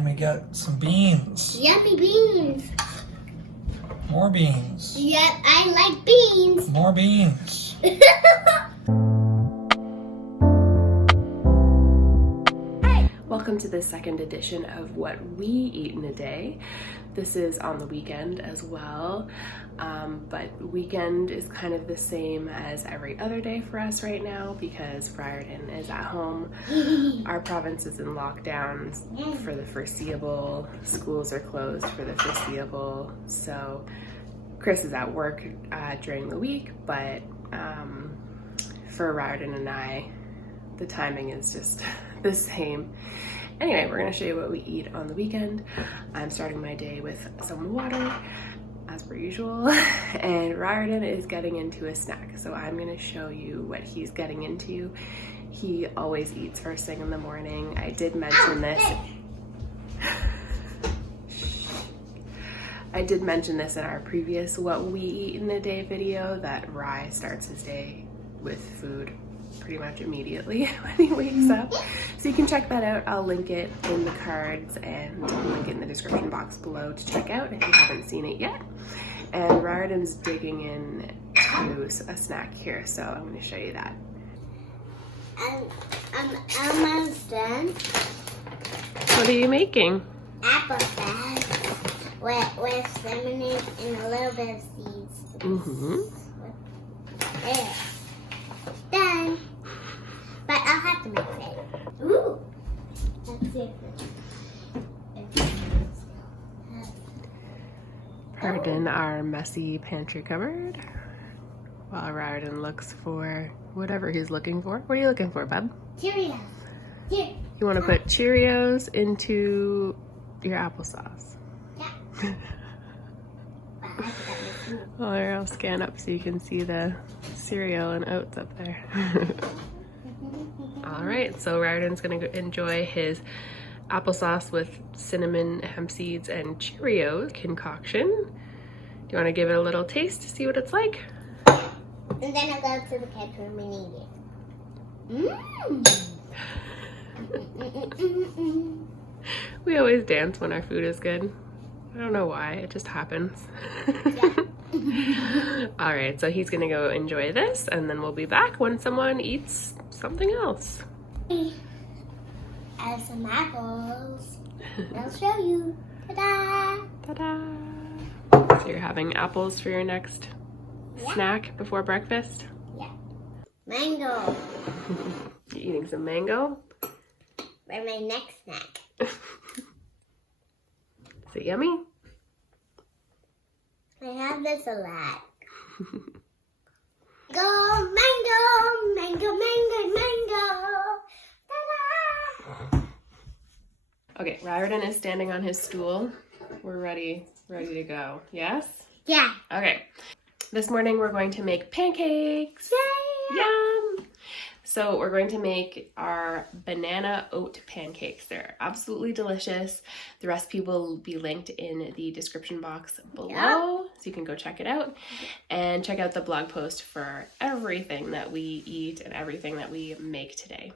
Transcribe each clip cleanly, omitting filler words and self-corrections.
then we got some beans. Yummy beans. More beans. Yep, I like beans. More beans. Welcome to the second edition of What We Eat in a Day. This is on the weekend as well, but weekend is kind of the same as every other day for us right now because Briarden is at home. Our province is in lockdown for the foreseeable. Schools are closed for the foreseeable. So Chris is at work during the week, but for Briarden and I, the timing is just the same. Anyway, we're gonna show you what we eat on the weekend. I'm starting my day with some water, as per usual, and Riordan is getting into a snack. So I'm gonna show you what he's getting into. He always eats first thing in the morning. I did mention this. I did mention this in our previous What We Eat in a Day video, that Rye starts his day with food pretty much immediately when he wakes up. So you can check that out. I'll link it in the cards and link it in the description box below to check out if you haven't seen it yet. And Riordan's digging in to a snack here, so I'm going to show you that. I'm almost done. What are you making? Apple sauce with cinnamon and a little bit of seeds. There. Done. But I'll have to mix it. Ooh. That's different. Pardon our messy pantry cupboard while Riordan looks for whatever he's looking for. What are you looking for, bub? Cheerios. Here. You want to put Cheerios into your applesauce. Yeah. Well, here, I'll scan up so you can see the cereal and oats up there. All right, so Riordan's gonna enjoy his applesauce with cinnamon, hemp seeds, and Cheerios concoction. Do you want to give it a little taste to see what it's like? And then I'll go to the kids' room and eat it. We always dance when our food is good. I don't know why, it just happens. All right, so he's gonna go enjoy this and then we'll be back when someone eats something else. I have some apples. I'll show you. Ta-da! Ta-da! So you're having apples for your next snack before breakfast? Yeah. Mango. You eating some mango? For my next snack. Is it yummy? I have this a lot. Go, mango, mango, mango, mango. Ta-da! Okay, Riordan is standing on his stool. We're ready to go. Yes? Yeah. Okay. This morning we're going to make pancakes. Yay! Yum! So we're going to make our banana oat pancakes. They're absolutely delicious. The recipe will be linked in the description box below, so you can go check it out. And check out the blog post for everything that we eat and everything that we make today.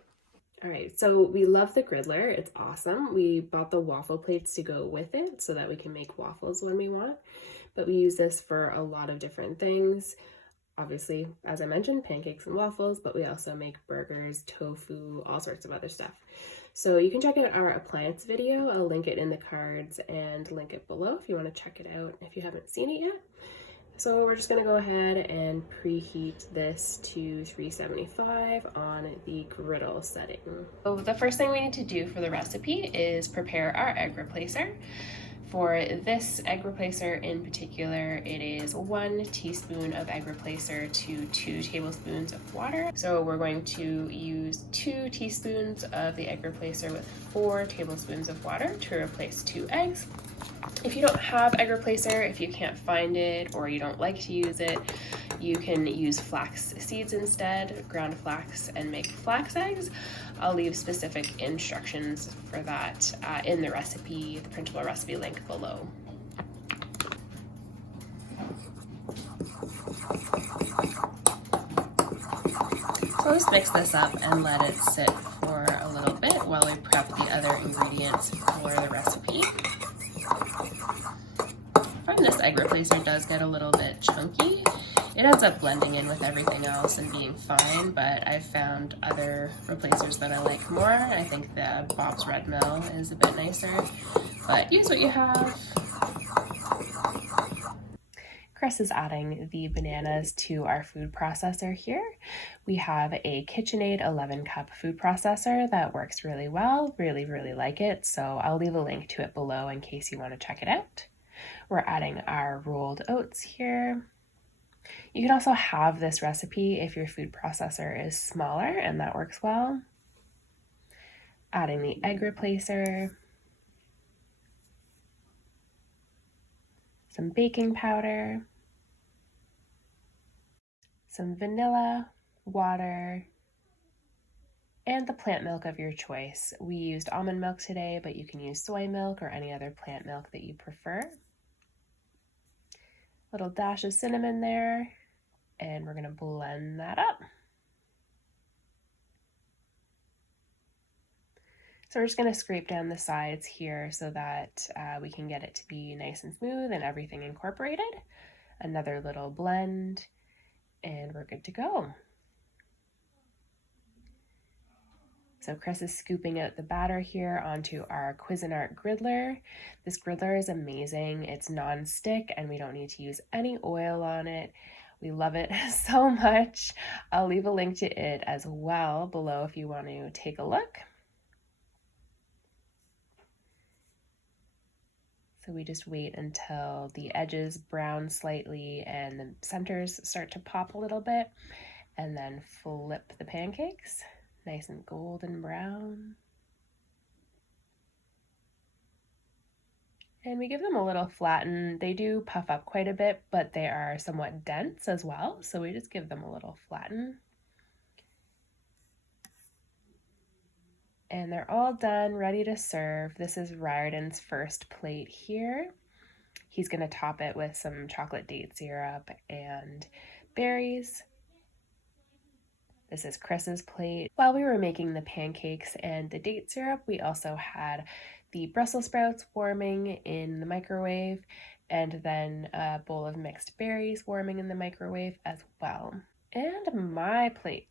All right, so we love the griddler. It's awesome. We bought the waffle plates to go with it so that we can make waffles when we want. But we use this for a lot of different things. Obviously, as I mentioned, pancakes and waffles, but we also make burgers, tofu, all sorts of other stuff. So you can check out our appliance video. I'll link it in the cards and link it below if you want to check it out if you haven't seen it yet. So we're just going to go ahead and preheat this to 375 on the griddle setting. So the first thing we need to do for the recipe is prepare our egg replacer. For this egg replacer in particular, it is 1 teaspoon of egg replacer to 2 tablespoons of water. So we're going to use 2 teaspoons of the egg replacer with 4 tablespoons of water to replace 2 eggs. If you don't have egg replacer, if you can't find it or you don't like to use it, you can use flax seeds instead, ground flax, and make flax eggs. I'll leave specific instructions for that in the recipe, the printable recipe link below. So just mix this up and let it sit for a little bit while we prep the other ingredients for the recipe. replacer does get a little bit chunky. It ends up blending in with everything else and being fine, but I've found other replacers that I like more. I think the Bob's Red Mill is a bit nicer, but use what you have. Chris is adding the bananas to our food processor here. We have a KitchenAid 11 cup food processor that works really well. Really like it. So I'll leave a link to it below in case you want to check it out. We're adding our rolled oats here. You can also have this recipe if your food processor is smaller, and that works well. Adding the egg replacer. Some baking powder. Some vanilla, water, and the plant milk of your choice. We used almond milk today, but you can use soy milk or any other plant milk that you prefer. Little dash of cinnamon there, and we're gonna blend that up. So we're just gonna scrape down the sides here so that we can get it to be nice and smooth and everything incorporated. Another little blend. And we're good to go. So Chris is scooping out the batter here onto our Cuisinart griddler. This griddler is amazing. It's non-stick and we don't need to use any oil on it. We love it so much. I'll leave a link to it as well below if you want to take a look. So we just wait until the edges brown slightly and the centers start to pop a little bit, and then flip the pancakes, nice and golden brown. And we give them a little flatten. They do puff up quite a bit, but they are somewhat dense as well, so we just give them a little flatten. And they're all done, ready to serve. This is Riordan's first plate here. He's gonna top it with some chocolate date syrup and berries. This is Chris's plate. While we were making the pancakes and the date syrup, we also had the Brussels sprouts warming in the microwave, and then a bowl of mixed berries warming in the microwave as well. And my plate.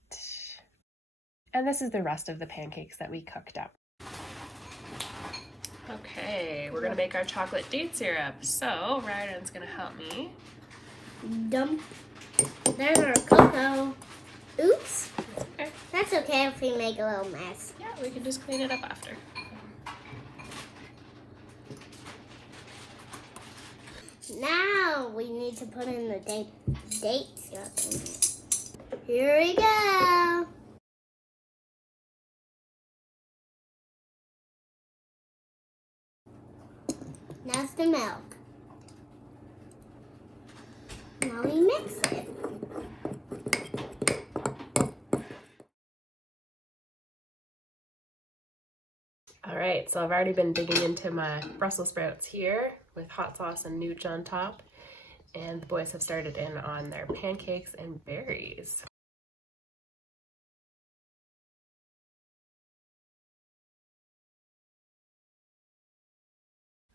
And this is the rest of the pancakes that we cooked up. Okay, we're gonna make our chocolate date syrup. So Riordan's gonna help me. Dump. There's our cocoa. Oops. Okay. That's okay if we make a little mess. Yeah, we can just clean it up after. Now we need to put in the date syrup. Here we go. Now's the milk. Now we mix it. All right, so I've already been digging into my Brussels sprouts here with hot sauce and nooch on top. And the boys have started in on their pancakes and berries.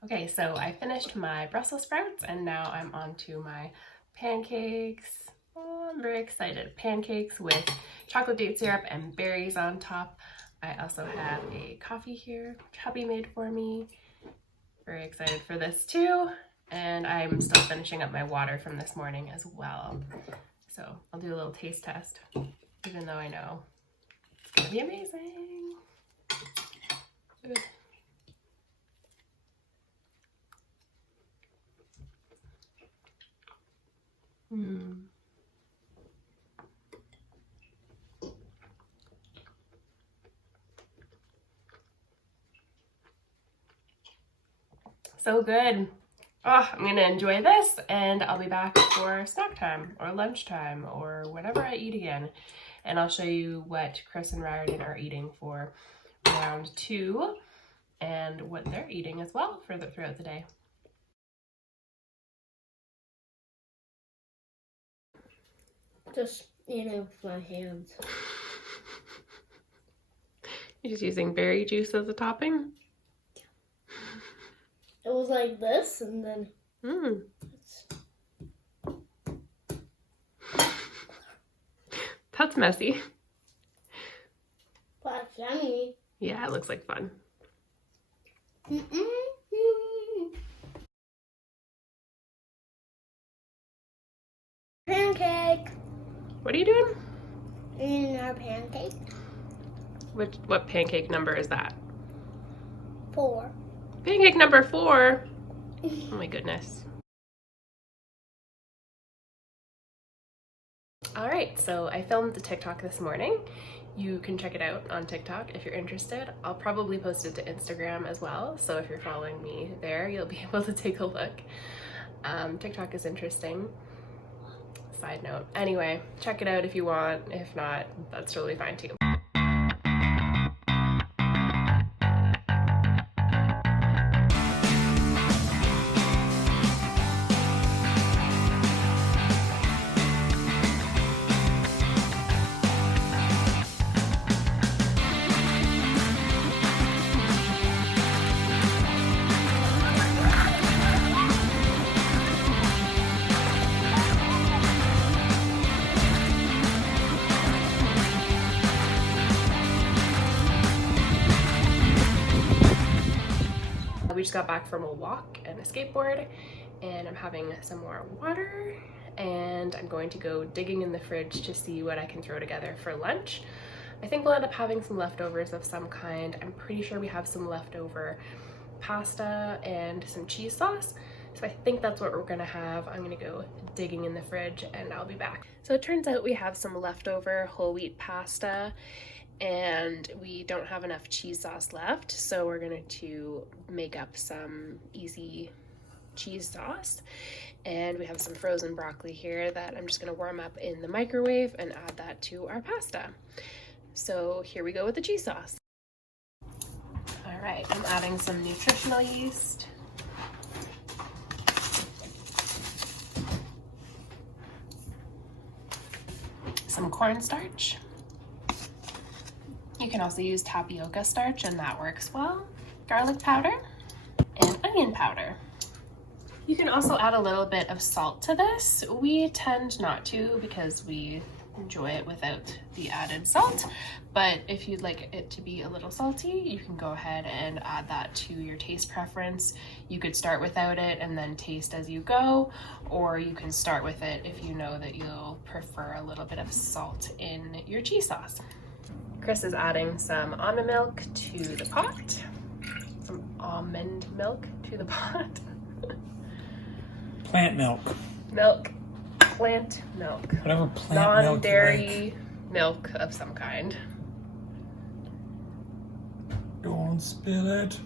Okay, so I finished my Brussels sprouts and now I'm on to my pancakes. Oh, I'm very excited. Pancakes with chocolate date syrup and berries on top. I also have a coffee here, which hubby made for me. Very excited for this too. And I'm still finishing up my water from this morning as well. So I'll do a little taste test, even though I know it's gonna be amazing. Good. So good. Oh, I'm gonna enjoy this and I'll be back for snack time or lunchtime or whenever I eat again. And I'll show you what Chris and Riordan are eating for round 2 and what they're eating as well throughout the day. Just eating with my hands. You're just using berry juice as a topping? It was like this, and then that's messy. But yummy. Yeah, it looks like fun. Pancake. What are you doing? In our pancake. What pancake number is that? 4. Pancake number 4. Oh my goodness. All right, so I filmed the TikTok this morning. You can check it out on TikTok if you're interested. I'll probably post it to Instagram as well, so if you're following me there, you'll be able to take a look. TikTok is interesting. Side note. Anyway, check it out if you want. If not, that's totally fine too. We just got back from a walk and a skateboard, and I'm having some more water, and I'm going to go digging in the fridge to see what I can throw together for lunch. I think we'll end up having some leftovers of some kind. I'm pretty sure we have some leftover pasta and some cheese sauce, so I think that's what we're gonna have. I'm gonna go digging in the fridge and I'll be back. So it turns out we have some leftover whole wheat pasta and we don't have enough cheese sauce left, so we're going to make up some easy cheese sauce. And we have some frozen broccoli here that I'm just going to warm up in the microwave and add that to our pasta. So here we go with the cheese sauce. All right, I'm adding some nutritional yeast. Some cornstarch. You can also use tapioca starch and that works well. Garlic powder and onion powder. You can also add a little bit of salt to this. We tend not to because we enjoy it without the added salt, but if you'd like it to be a little salty, you can go ahead and add that to your taste preference. You could start without it and then taste as you go, or you can start with it if you know that you'll prefer a little bit of salt in your cheese sauce. Chris is adding some almond milk to the pot. Some almond milk to the pot. Plant milk. Milk. Plant milk. Whatever plant milk. Non-dairy milk of some kind. Don't spill it.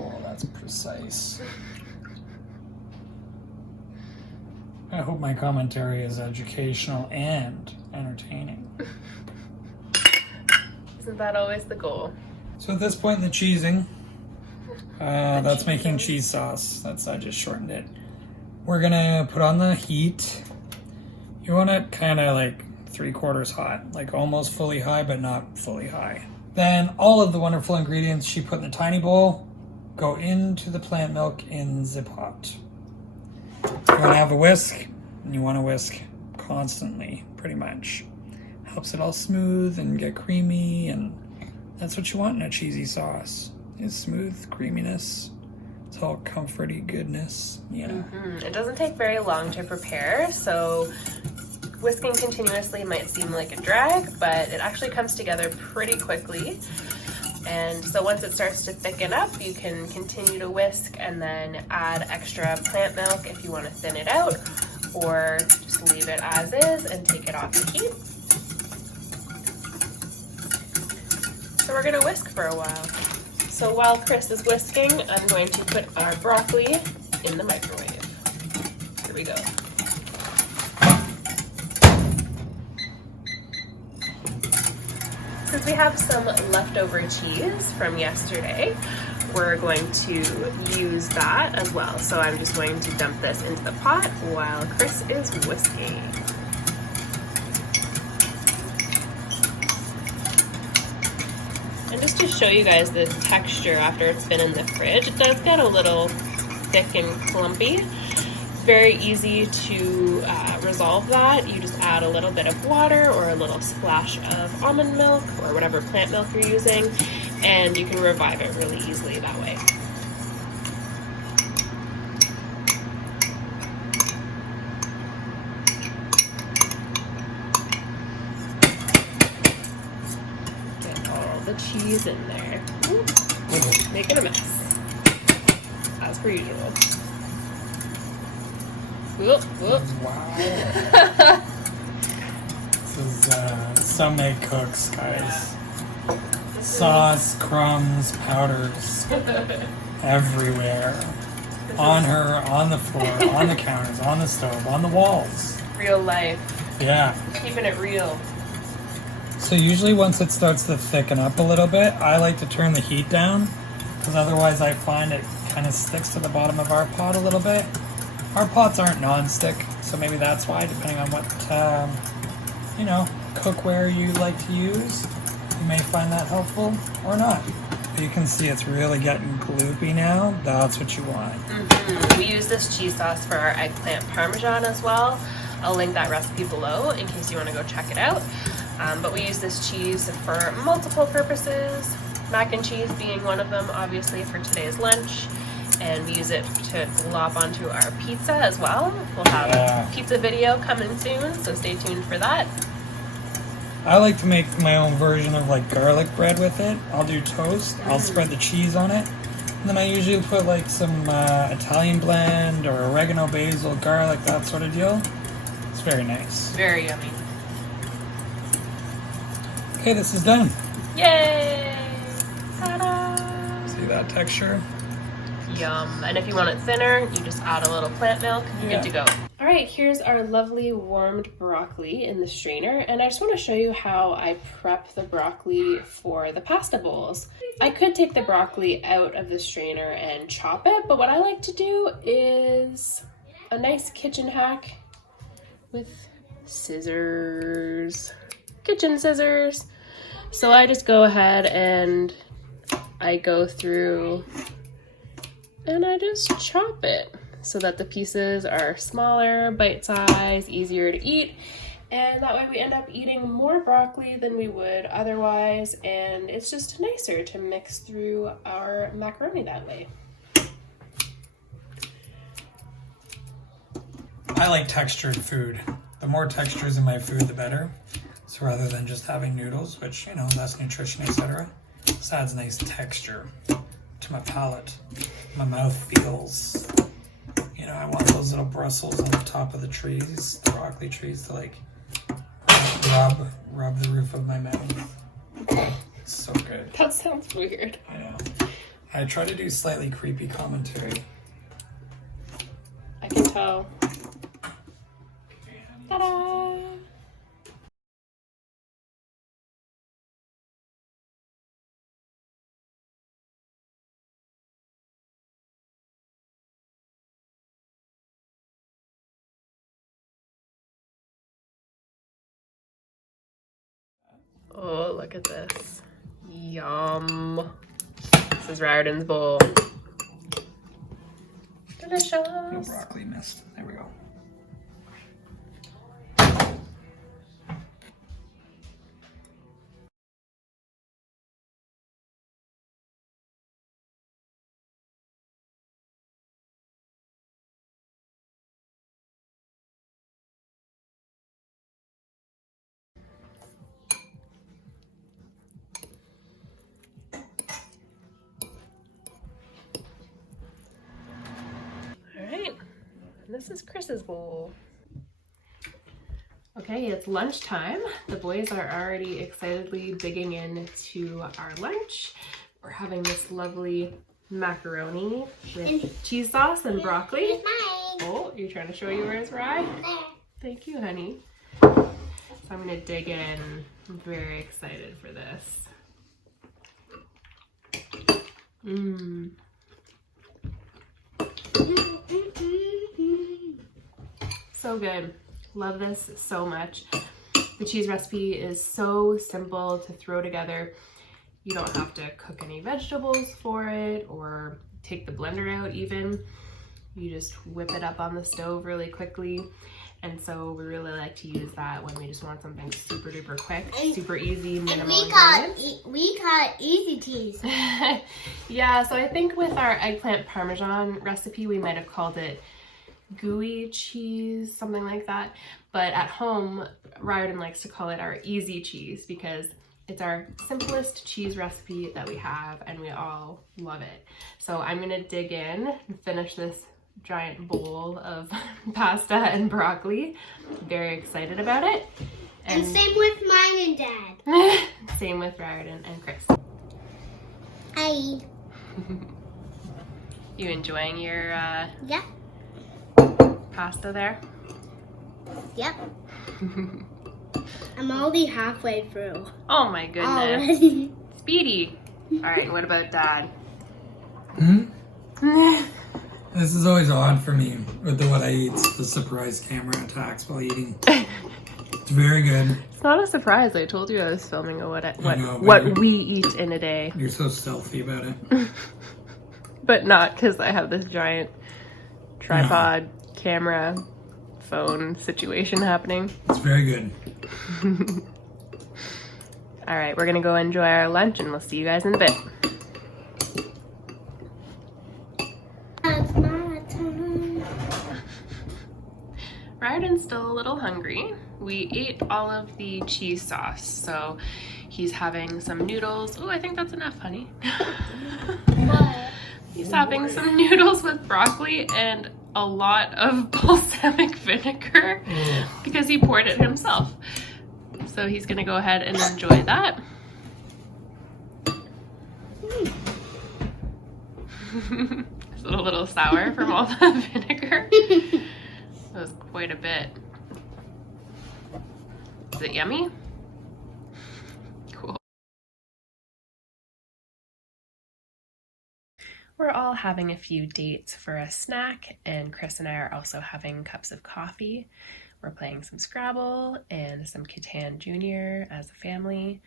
Oh, that's precise. I hope my commentary is educational and entertaining. Isn't that always the goal? So at this point in the cheesing, that's making cheese sauce. I just shortened it. We're gonna put on the heat. You want it kind of like 3/4 hot, like almost fully high, but not fully high. Then all of the wonderful ingredients she put in the tiny bowl go into the plant milk in the pot. You want to have a whisk, and you want to whisk constantly, pretty much. Helps it all smooth and get creamy, and that's what you want in a cheesy sauce, is smooth creaminess. It's all comforty goodness, you know. It doesn't take very long to prepare, so whisking continuously might seem like a drag, but it actually comes together pretty quickly. And so once it starts to thicken up, you can continue to whisk and then add extra plant milk if you want to thin it out, or just leave it as is and take it off the heat. So we're gonna whisk for a while. So while Chris is whisking, I'm going to put our broccoli in the microwave. Here we go. Since we have some leftover cheese from yesterday, we're going to use that as well. So I'm just going to dump this into the pot while Chris is whisking. And just to show you guys the texture after it's been in the fridge, it does get a little thick and clumpy, very easy to resolve that. You just add a little bit of water or a little splash of almond milk or whatever plant milk you're using, and you can revive it really easily that way. Get all the cheese in there. Ooh, making a mess, as per usual. Whoop, whoop. Wow. This is some egg cooks, guys. Sauce, crumbs, powders everywhere. On her, on the floor, on the counters, on the stove, on the walls. Real life. Yeah. Keeping it real. So usually once it starts to thicken up a little bit, I like to turn the heat down because otherwise I find it kind of sticks to the bottom of our pot a little bit. Our pots aren't non-stick, so maybe that's why, depending on what, cookware you like to use, you may find that helpful or not. But you can see it's really getting gloopy now. That's what you want. We use this cheese sauce for our eggplant parmesan as well. I'll link that recipe below in case you want to go check it out. But we use this cheese for multiple purposes, mac and cheese being one of them, obviously, for today's lunch. And we use it to glop onto our pizza as well. We'll have a pizza video coming soon, so stay tuned for that. I like to make my own version of like garlic bread with it. I'll do toast, I'll spread the cheese on it, and then I usually put like some Italian blend or oregano, basil, garlic, that sort of deal. It's very nice. Very yummy. Okay, this is done. Yay! Ta-da! See that texture? Yum. And if you want it thinner, you just add a little plant milk and you're good to go. All right, here's our lovely warmed broccoli in the strainer. And I just want to show you how I prep the broccoli for the pasta bowls. I could take the broccoli out of the strainer and chop it, but what I like to do is a nice kitchen hack with scissors, kitchen scissors. So I just go ahead and I go through and I just chop it so that the pieces are smaller, bite-sized, easier to eat, and that way we end up eating more broccoli than we would otherwise, and it's just nicer to mix through our macaroni that way. I like textured food. The more textures in my food, the better. So rather than just having noodles, which, less nutrition, etc., this adds nice texture to my palate. My mouth feels, I want those little bristles on the top of the trees, the broccoli trees, to like rub the roof of my mouth. It's so good. That sounds weird. I know. I try to do slightly creepy commentary. I can tell. Ta-da! Oh, look at this. Yum. This is Raridan's bowl. Delicious. No broccoli missed. There we go. This is Chris's bowl. Okay, it's lunchtime. The boys are already excitedly digging into our lunch. We're having this lovely macaroni with cheese sauce and broccoli. Oh, you're trying to show yours, Rye? Thank you, honey. So I'm gonna dig in. I'm very excited for this. Mmm. So good. Love this so much. The cheese recipe is so simple to throw together. You don't have to cook any vegetables for it or take the blender out even. You just whip it up on the stove really quickly. And so we really like to use that when we just want something super duper quick, super easy, minimal ingredients. We call it easy cheese. Yeah, so I think with our eggplant parmesan recipe, we might have called it gooey cheese, something like that. But at home, Riordan likes to call it our easy cheese because it's our simplest cheese recipe that we have and we all love it. So I'm gonna dig in and finish this giant bowl of pasta and broccoli. Very excited about it. And same with mine and Dad. Same with Riordan and Chris. Hi. You enjoying your Yeah. pasta there? Yep. I'm already halfway through. Oh my goodness. Already. Speedy. All right, what about Dad? This is always odd for me with what I eat, the surprise camera attacks while eating. It's very good. It's not a surprise. I told you I was filming know, what we eat in a day. You're so stealthy about it. But not because I have this giant tripod, camera, phone situation happening. It's very good. All right, we're gonna go enjoy our lunch and we'll see you guys in a bit. It's my time. Riordan's still a little hungry. We ate all of the cheese sauce, so he's having some noodles. Oh, I think that's enough, honey. What? He's having some noodles with broccoli and a lot of balsamic vinegar because he poured it himself. So he's gonna go ahead and enjoy that. It's a little sour from all the vinegar. That was quite a bit. Is it yummy? Cool. We're all having a few dates for a snack, and Chris and I are also having cups of coffee. We're playing some Scrabble and some Catan Junior as a family.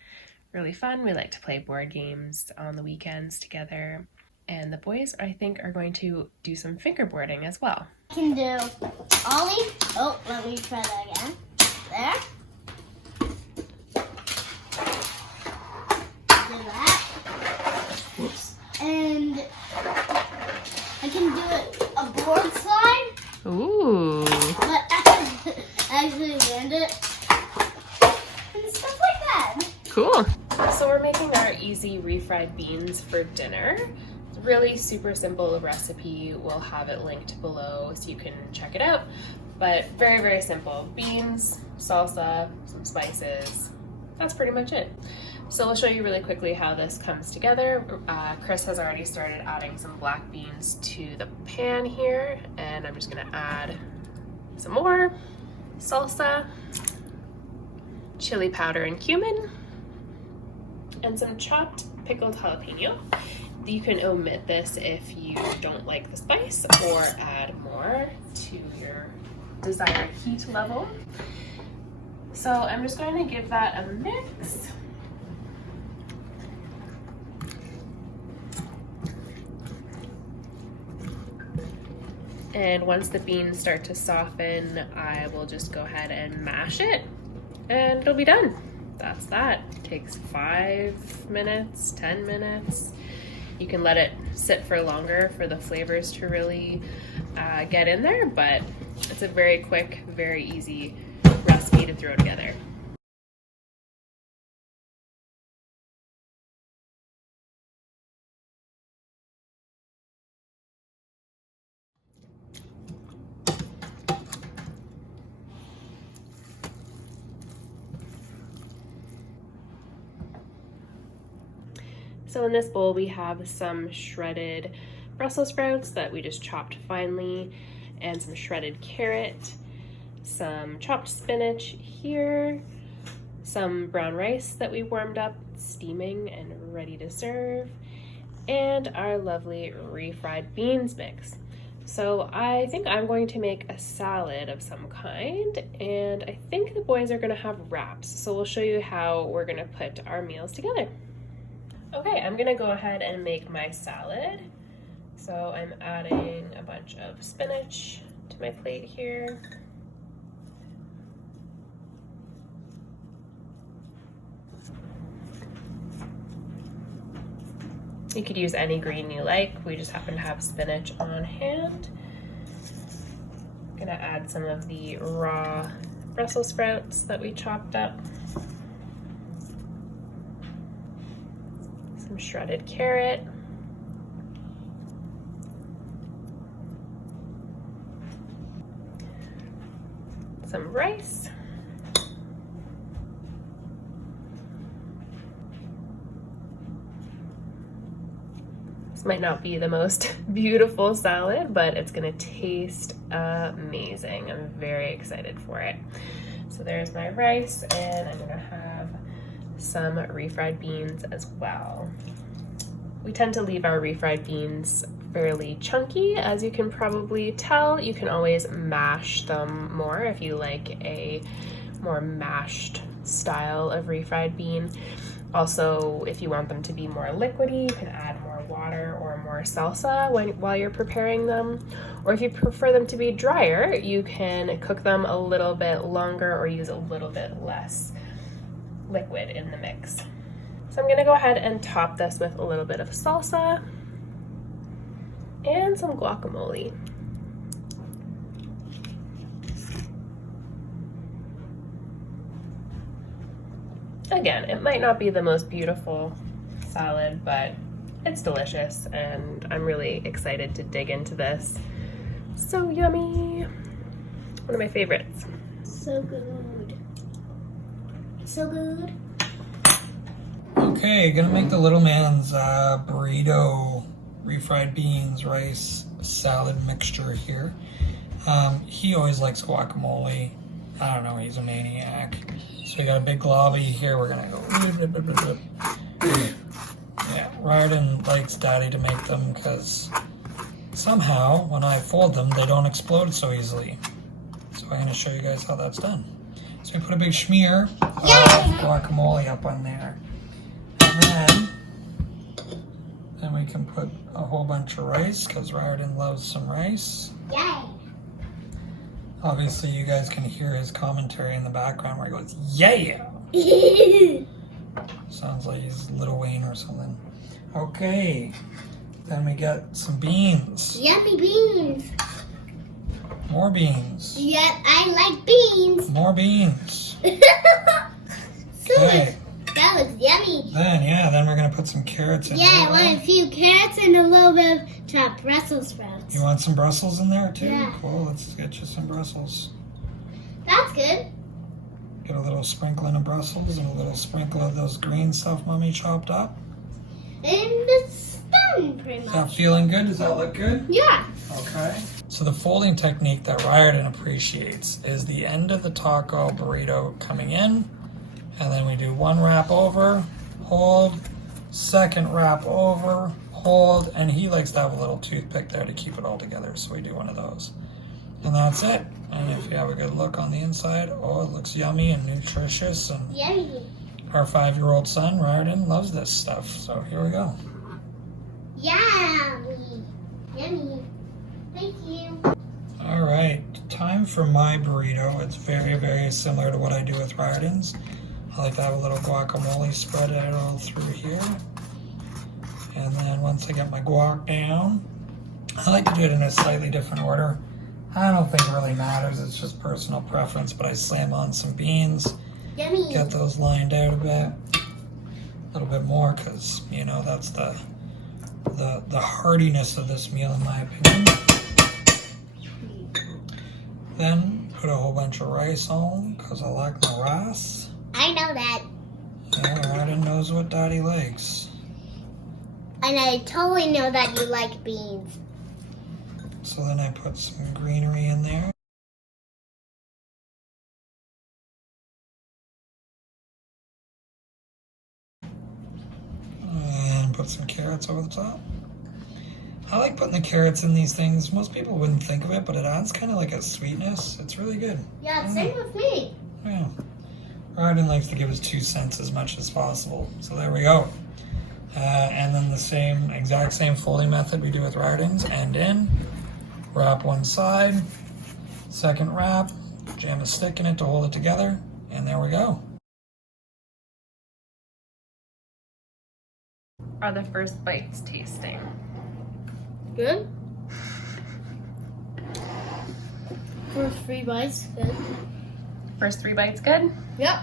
Really fun. We like to play board games on the weekends together. And the boys, I think, are going to do some fingerboarding as well. I can do Ollie. Oh, let me try that again. There. Do that. Whoops. And I can do it a board slide. Ooh. But actually land it. And stuff like that. Cool. So we're making our easy refried beans for dinner. It's a really super simple recipe. We'll have it linked below so you can check it out. But very, very simple. Beans, salsa, some spices. That's pretty much it. So we'll show you really quickly how this comes together. Chris has already started adding some black beans to the pan here, and I'm just gonna add some more salsa, chili powder and cumin, and some chopped pickled jalapeno. You can omit this if you don't like the spice or add more to your desired heat level. So I'm just going to give that a mix. And once the beans start to soften, I will just go ahead and mash it and it'll be done. That's that. It takes 5 minutes, 10 minutes. You can let it sit for longer for the flavors to really get in there, but it's a very quick, very easy recipe to throw together. So in this bowl we have some shredded Brussels sprouts that we just chopped finely, and some shredded carrot, some chopped spinach here, some brown rice that we warmed up, steaming and ready to serve, and our lovely refried beans mix. So I think I'm going to make a salad of some kind, and I think the boys are gonna have wraps. So we'll show you how we're gonna put our meals together. Okay, I'm gonna go ahead and make my salad. So So I'm adding a bunch of spinach to my plate here. You could use any green you like. We just happen to have spinach on hand. I'm gonna add some of the raw Brussels sprouts that we chopped up. Some shredded carrot. Some rice. This might not be the most beautiful salad, but it's gonna taste amazing. I'm very excited for it. So there's my rice, and I'm gonna have some refried beans as well. We tend to leave our refried beans fairly chunky, as you can probably tell. You can always mash them more if you like a more mashed style of refried bean. Also, if you want them to be more liquidy, you can add more water or more salsa while you're preparing them. Or if you prefer them to be drier, you can cook them a little bit longer or use a little bit less liquid in the mix. So I'm gonna go ahead and top this with a little bit of salsa and some guacamole. Again, it might not be the most beautiful salad, but it's delicious, and I'm really excited to dig into this. So yummy. One of my favorites. So good. So good. Okay, gonna make the little man's burrito, refried beans, rice, salad mixture here. He always likes guacamole. I don't know, he's a maniac. So we got a big globby here. We're gonna go. Yeah, Riordan likes Daddy to make them because somehow when I fold them, they don't explode so easily. So I'm gonna show you guys how that's done. So we put a big schmear of guacamole up on there. And then we can put a whole bunch of rice because Riordan loves some rice. Yay! Obviously, you guys can hear his commentary in the background where he goes, yeah! Sounds like he's Lil Wayne or something. Okay, then we got some beans. Yummy beans. More beans. Yeah, I like beans. More beans. So Okay. that looks yummy. Then we're gonna put some carrots in Yeah, there. I want a few carrots and a little bit of chopped Brussels sprouts. You want some Brussels in there too? Yeah. Cool, let's get you some Brussels. That's good. Get a little sprinkling of Brussels and a little sprinkle of those green stuff Mommy chopped up. And it's done pretty Is that much. feeling good? Does that look good? Yeah. Okay. So the folding technique that Riordan appreciates is the end of the taco burrito coming in, and then we do one wrap over, hold, second wrap over, hold, and he likes to have a little toothpick there to keep it all together, so we do one of those. And that's it. And if you have a good look on the inside, oh, it looks yummy and nutritious, and Yummy. our 5-year-old son, Riordan, loves this stuff. So here we go. Yummy. Yummy. Thank you. All right, time for my burrito. It's very, very similar to what I do with Riordan's. I like to have a little guacamole spread out all through here. And then once I get my guac down, I like to do it in a slightly different order. I don't think it really matters, it's just personal preference, but I slam on some beans, Yummy. get those lined out a bit. A little bit more, because, you know, that's the heartiness of this meal in my opinion. Then put a whole bunch of rice on, because I like my rice. I know that. Yeah, Riordan knows what Daddy likes. And I totally know that you like beans. So then I put some greenery in there. And put some carrots over the top. I like putting the carrots in these things. Most people wouldn't think of it, but it adds kind of like a sweetness. It's really good. Yeah, same with me. Yeah. Riordan likes to give his 2 cents as much as possible. So there we go. And then the exact same folding method we do with routings. End in, wrap one side, second wrap, jam a stick in it to hold it together, and there we go. Are the first bites tasting? Good. First 3 bites, good. First 3 bites good? Yep.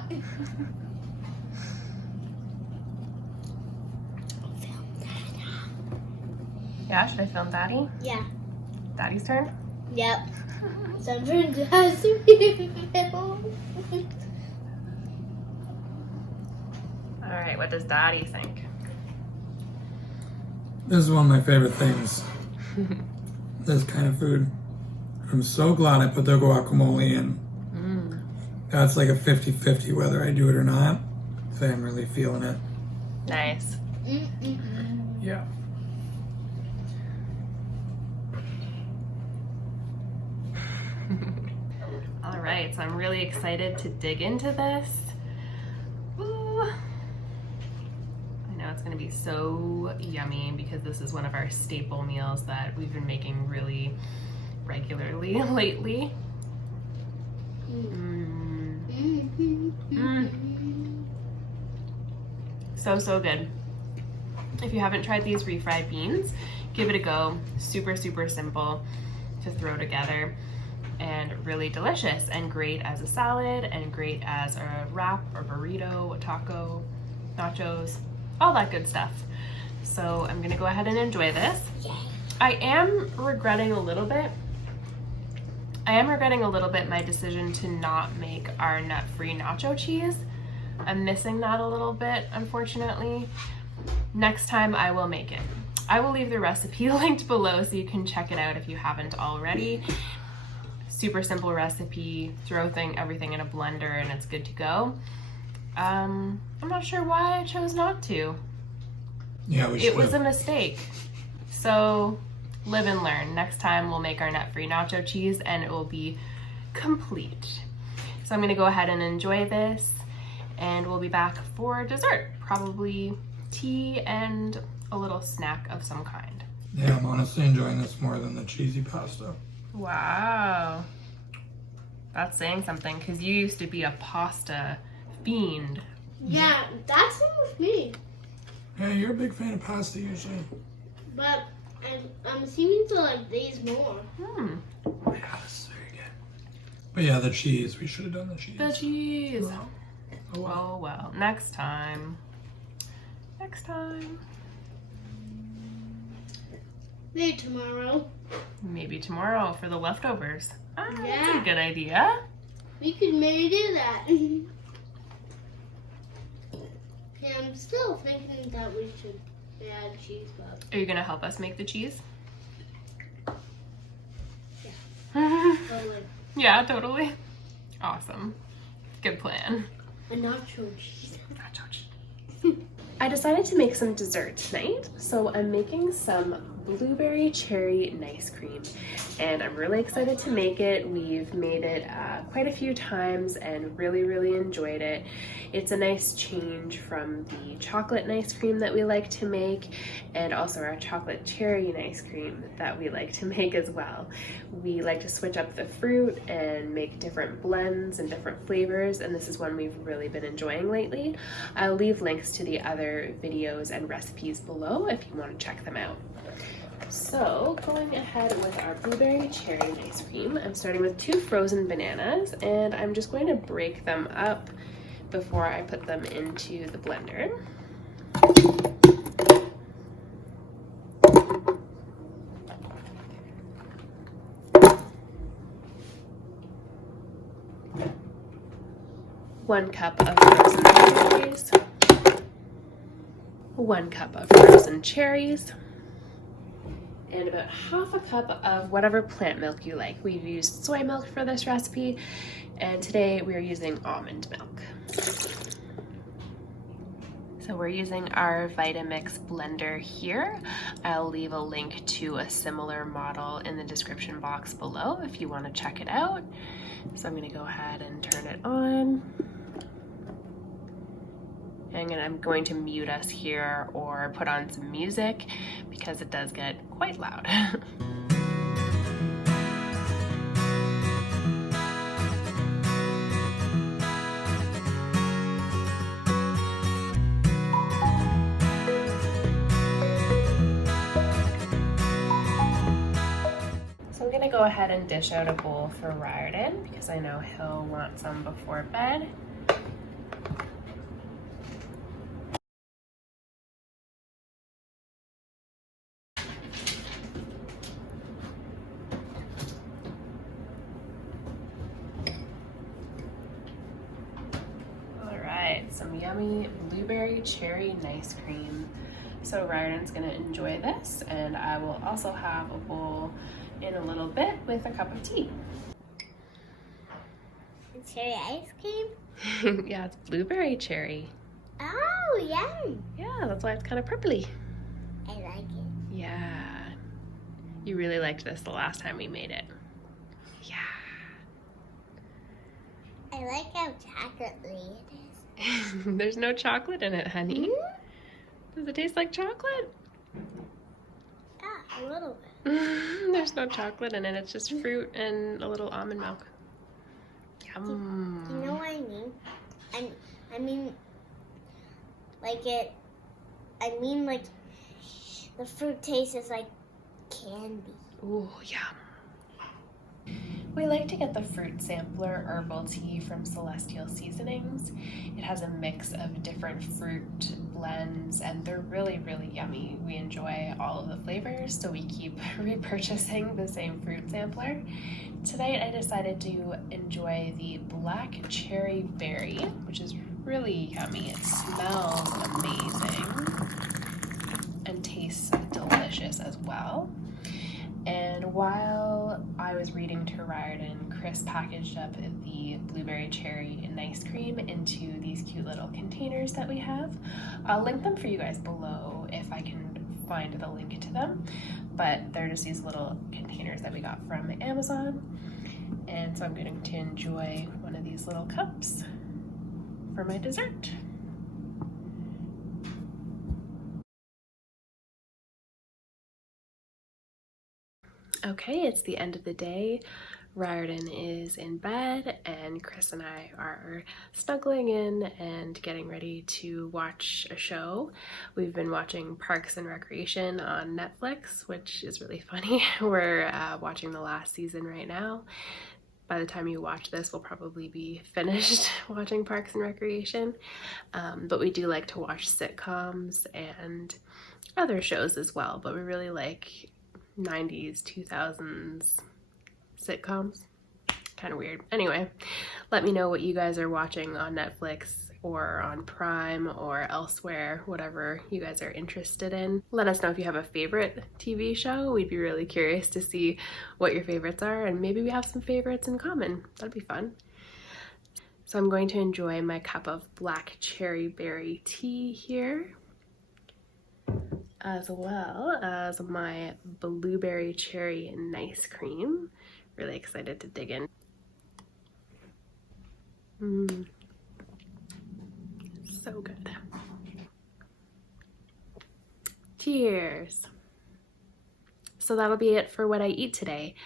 Yeah, should I film Daddy? Yeah. Daddy's turn? Yep. Sometimes it has to be filmed. All right, what does Daddy think? This is one of my favorite things. This kind of food. I'm so glad I put the guacamole in. That's like a 50-50 whether I do it or not. So I'm really feeling it. Nice. Yeah. All right, so I'm really excited to dig into this. Ooh. I know it's gonna be so yummy because this is one of our staple meals that we've been making really regularly lately. So good. If you haven't tried these refried beans, give it a go. Super simple to throw together and really delicious and great as a salad and great as a wrap or burrito, a taco, nachos, all that good stuff. So I'm gonna go ahead and enjoy this. I am regretting a little bit my decision to not make our nut-free nacho cheese. I'm missing that a little bit, unfortunately. Next time I will make it. I will leave the recipe linked below so you can check it out if you haven't already. Super simple recipe, throw everything in a blender and it's good to go. I'm not sure why I chose not to. Yeah, we should. It was a mistake. So live and learn. Next time we'll make our nut-free nacho cheese and it will be complete. So I'm gonna go ahead and enjoy this and we'll be back for dessert. Probably tea and a little snack of some kind. Yeah, I'm honestly enjoying this more than the cheesy pasta. Wow. That's saying something because you used to be a pasta fiend. Yeah, that's it with me. Yeah, you're a big fan of pasta usually. But I'm seeming to like these more. Yeah, this is very good. But yeah, the cheese. We should have done the cheese. The cheese. Oh, well. Oh well. Next time. Next time. Maybe tomorrow. Maybe tomorrow for the leftovers. Ah, Yeah. That's a good idea. We could maybe do that. Yeah, I'm still thinking that we should add cheese, but Are you gonna help us make the cheese? totally. Yeah, totally. Awesome. Good plan. A nacho cheese. I decided to make some dessert tonight, so I'm making some blueberry cherry nice cream, and I'm really excited to make it. We've made it quite a few times and really enjoyed it. It's a nice change from the chocolate nice cream that we like to make, and also our chocolate cherry nice cream that we like to make as well. We like to switch up the fruit and make different blends and different flavors, and this is one we've really been enjoying lately. I'll leave links to the other videos and recipes below if you want to check them out. So going ahead with our blueberry cherry ice cream, I'm starting with 2 frozen bananas and I'm just going to break them up before I put them into the blender. One cup of frozen cherries. 1 cup of frozen cherries. And about half a cup of whatever plant milk you like. We've used soy milk for this recipe, and today we're using almond milk. So we're using our Vitamix blender here. I'll leave a link to a similar model in the description box below if you want to check it out. So I'm going to go ahead and turn it on. And I'm going to mute us here or put on some music because it does get quite loud. So I'm gonna go ahead and dish out a bowl for Riordan because I know he'll want some before bed. Some yummy blueberry cherry nice cream. So Riordan's gonna enjoy this, and I will also have a bowl in a little bit with a cup of tea. Cherry ice cream? Yeah, it's blueberry cherry. Oh, yum. Yeah, that's why it's kind of purpley. I like it. Yeah. You really liked this the last time we made it. Yeah. I like how chocolatey it is. There's no chocolate in it, honey. Mm-hmm. Does it taste like chocolate? Yeah, a little bit. There's no chocolate in it. It's just fruit and a little almond milk. Yum. Do you know what I mean? I mean, like it. I mean, like the fruit tastes like candy. Ooh, yum. We like to get the fruit sampler herbal tea from Celestial Seasonings. It has a mix of different fruit blends and they're really, really yummy. We enjoy all of the flavors, so we keep repurchasing the same fruit sampler. Tonight I decided to enjoy the black cherry berry, which is really yummy. It smells amazing and tastes delicious as well. And while I was reading to Riordan, Chris packaged up the blueberry cherry and ice cream into these cute little containers that we have. I'll link them for you guys below if I can find the link to them. But they're just these little containers that we got from Amazon. And so I'm going to enjoy one of these little cups for my dessert. Okay, it's the end of the day. Riordan is in bed and Chris and I are snuggling in and getting ready to watch a show. We've been watching Parks and Recreation on Netflix, which is really funny. We're watching the last season right now. By the time you watch this, we'll probably be finished watching Parks and Recreation. But we do like to watch sitcoms and other shows as well, but we really like 90s, 2000s sitcoms. Kind of weird. Anyway, let me know what you guys are watching on Netflix or on Prime or elsewhere, whatever you guys are interested in. Let us know if you have a favorite TV show. We'd be really curious to see what your favorites are, and maybe we have some favorites in common. That'd be fun. So I'm going to enjoy my cup of black cherry berry tea here, as well as my blueberry cherry and ice cream. Really excited to dig in. So good. Cheers. So that'll be it for what I eat today.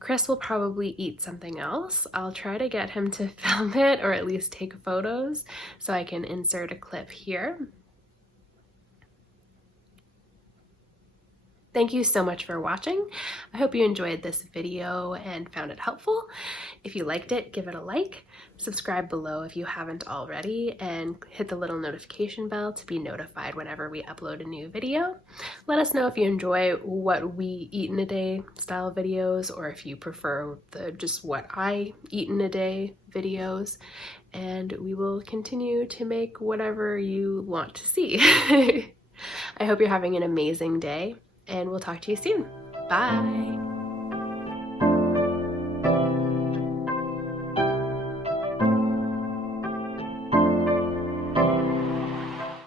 Chris will probably eat something else. I'll try to get him to film it or at least take photos so I can insert a clip here. Thank you so much for watching. I hope you enjoyed this video and found it helpful. If you liked it, give it a like, subscribe below if you haven't already, and hit the little notification bell to be notified whenever we upload a new video. Let us know if you enjoy what we eat in a day style videos, or if you prefer the just what I eat in a day videos, and we will continue to make whatever you want to see. I hope you're having an amazing day, and we'll talk to you soon. Bye!